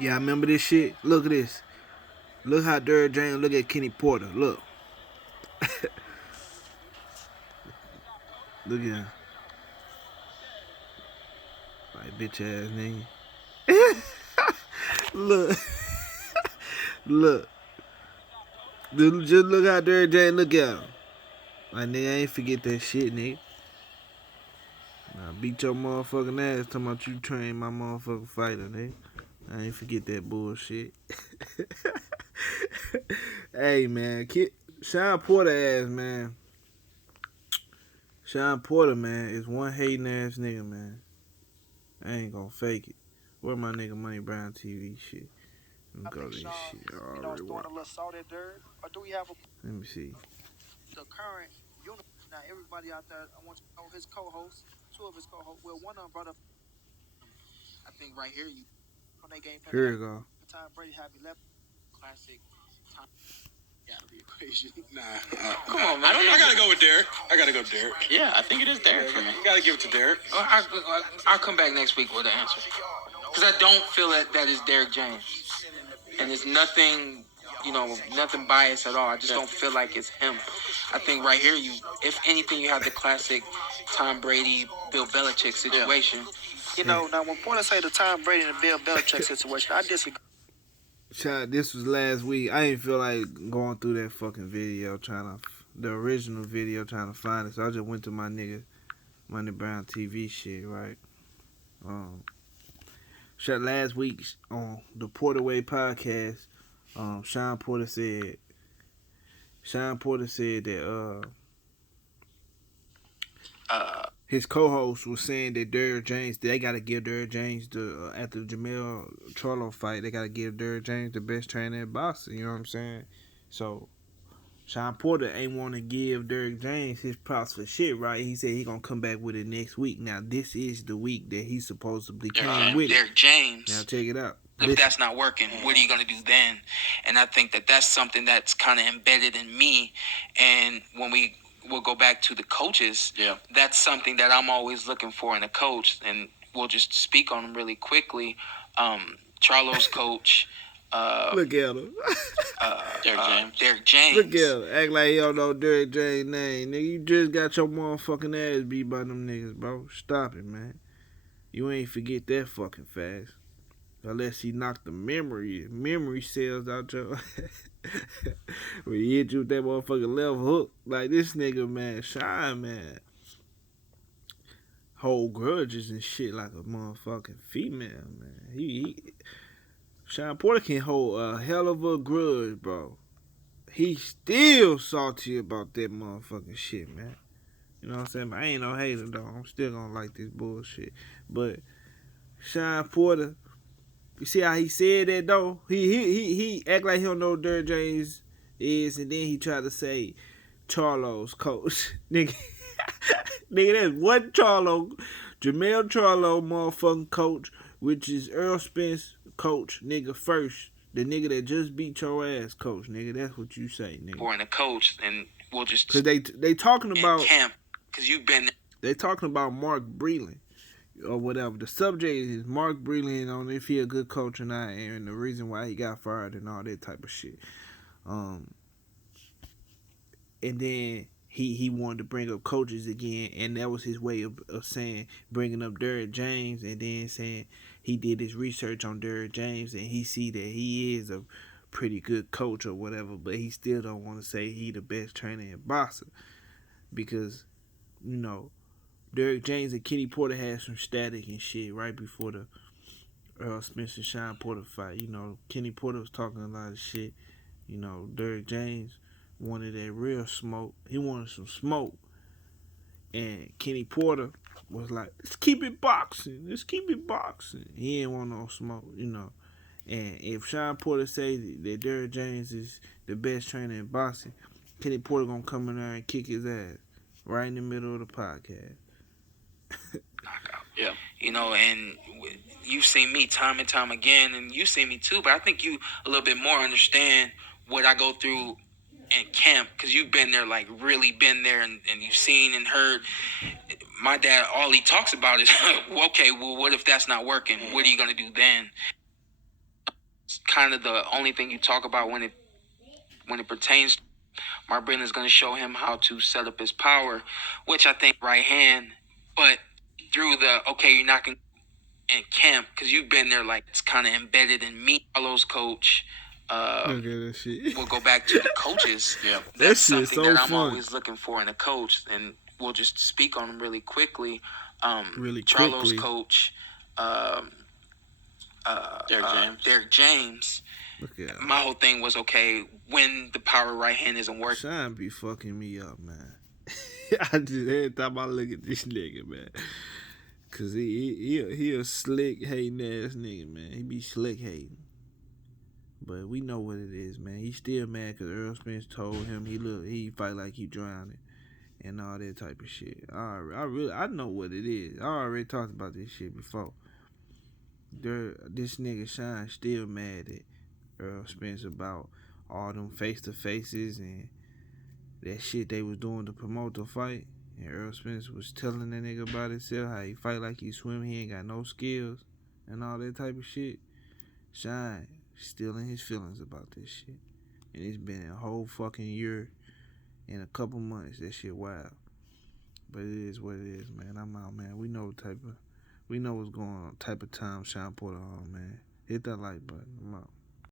Yeah, I remember this shit. Look at this. Look how Derrick James look at Kenny Porter. Look. Look at him. Like bitch ass nigga. Look. Look. Just look how Derrick James look at him. Like nigga, I ain't forget that shit, nigga. Nah, beat your motherfucking ass talking about you train my motherfucking fighter, nigga. I ain't forget that bullshit. Hey man, Shawn Porter ass man. Shawn Porter man is one hating ass nigga man. I ain't gonna fake it. Where my nigga Money Brown TV shit? Let me go to this shit. Already throwing a little salt at dirt, or do we have a? Let me see. The current unit. Now everybody out there, I want you to know his co-hosts, two of his co-hosts. Well, one of them brought up. I think right here you on that game. Here we go. Time Brady have 11 classic. Time. Gotta be equation. Nah. Come on, man. I gotta go with Derrick. Yeah, I think it is Derrick for me. You gotta give it to Derrick. I'll come back next week with an answer. Because I don't feel that is Derrick James. And it's nothing, nothing biased at all. I just don't feel like it's him. I think right here, if anything, you have the classic Tom Brady, Bill Belichick situation. Now when Porter say the Tom Brady and Bill Belichick situation, I disagree. Child, this was last week. I didn't feel like going through that fucking video, the original video, trying to find it. So I just went to my nigga Money Brown TV shit, right? Last week on the Porter Way podcast, Shawn Porter said that his co-host was saying that Derrick James, they got to give Derrick James after the Jamel Charlo fight, they got to give Derrick James the best trainer in boxing. You know what I'm saying? So Shawn Porter ain't want to give Derrick James his props for shit, right? He said he gonna come back with it next week. Now this is the week that he supposedly came with Derrick James. Now check it out. If that's not working, what are you going to do then? And I think that's something that's kind of embedded in me. And when we'll go back to the coaches, that's something that I'm always looking for in a coach. And we'll just speak on them really quickly. Charlo's coach. Look at him. Derrick James. Look at him. Act like he don't know Derrick James' name. Nigga, you just got your motherfucking ass beat by them niggas, bro. Stop it, man. You ain't forget that fucking fast. Unless he knocked the memory cells out your when he hit you with that motherfucking left hook. Like this nigga, man, Shawn, man, hold grudges and shit like a motherfucking female, man. Shawn Porter can hold a hell of a grudge, bro. He still salty about that motherfucking shit, man. You know what I'm saying? I ain't no hater, though. I'm still gonna like this bullshit. But Shawn Porter, you see how he said that though? He act like he don't know who Derrick James is, and then he tried to say Charlo's coach. Nigga, that's one Charlo, Jamel Charlo motherfucking coach, which is Earl Spence coach, nigga first. The nigga that just beat your ass coach, nigga. That's what you say, nigga. Or in a coach, and we'll just... Because they talking about... camp, because you've been... They talking about Mark Breland. Or whatever. The subject is Mark Breland on if he a good coach or not, and the reason why he got fired and all that type of shit. And then he wanted to bring up coaches again, and that was his way of saying, bringing up Derrick James, and then saying he did his research on Derrick James, and he see that he is a pretty good coach or whatever, but he still don't want to say he the best trainer in boxing because, Derrick James and Kenny Porter had some static and shit right before the Earl Spence and Shawn Porter fight. Kenny Porter was talking a lot of shit. Derrick James wanted that real smoke. He wanted some smoke. And Kenny Porter was like, let's keep it boxing. He didn't want no smoke, And if Shawn Porter says that Derrick James is the best trainer in boxing, Kenny Porter gonna come in there and kick his ass right in the middle of the podcast. Knockout. Yeah. And you've seen me time and time again, and you've seen me too, but I think you a little bit more understand what I go through in camp, because you've been there, like really been there, and you've seen and heard. My dad, all he talks about is, okay, well, what if that's not working? What are you going to do then? kind of the only thing you talk about when it pertains. Mark Brendan's going to show him how to set up his power, which I think right hand, but through the okay, you're not going in camp because you've been there, like it's kind of embedded in me. Carlos coach. Look at that shit. We'll go back to the coaches. Yeah, That's that shit something so that I'm fun. always looking for in a coach, and we'll just speak on them really quickly. Really Charlo's quickly. coach, Derrick James. Look at My whole thing was okay when the power right hand isn't working. Shawn be fucking me up, man. I just every time I look at this nigga, man, cause he a slick hating ass nigga, man. He be slick hating. But we know what it is, man. He still mad because Earl Spence told him he fight like he drowning and all that type of shit. I know what it is. I already talked about this shit before. This nigga Shawn still mad at Earl Spence about all them face to faces and that shit they was doing to promote the fight. And Earl Spence was telling that nigga about himself, how he fight like he swim, he ain't got no skills and all that type of shit. Shawn still in his feelings about this shit. And it's been a whole fucking year and a couple months. That shit wild. But it is what it is, man. I'm out, man. We know what's going on, type of time Shawn Porter on, man. Hit that like button. I'm out.